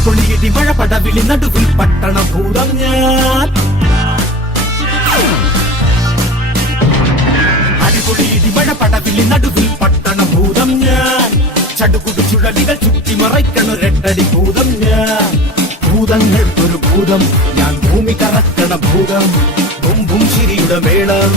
അടിപൊളിയിടി മഴ പടവിളി നടുവിൽ പട്ടണ ഭൂതം ഞാൻ. അടിപൊളിയിടി മഴ പടവിളി നടുവിൽ പട്ടണ ഭൂതം ഞാൻ. ചടുകുടു ചുഴലികൾ ചുറ്റി മറയ്ക്കണൊരെട്ടടി ഭൂതം ഞാൻ. ഭൂതങ്ങൾക്കൊരു ഭൂതം ഞാൻ, ഭൂമി കറക്കണ ഭൂതം. ബും ചിരിയുടെ മേളം.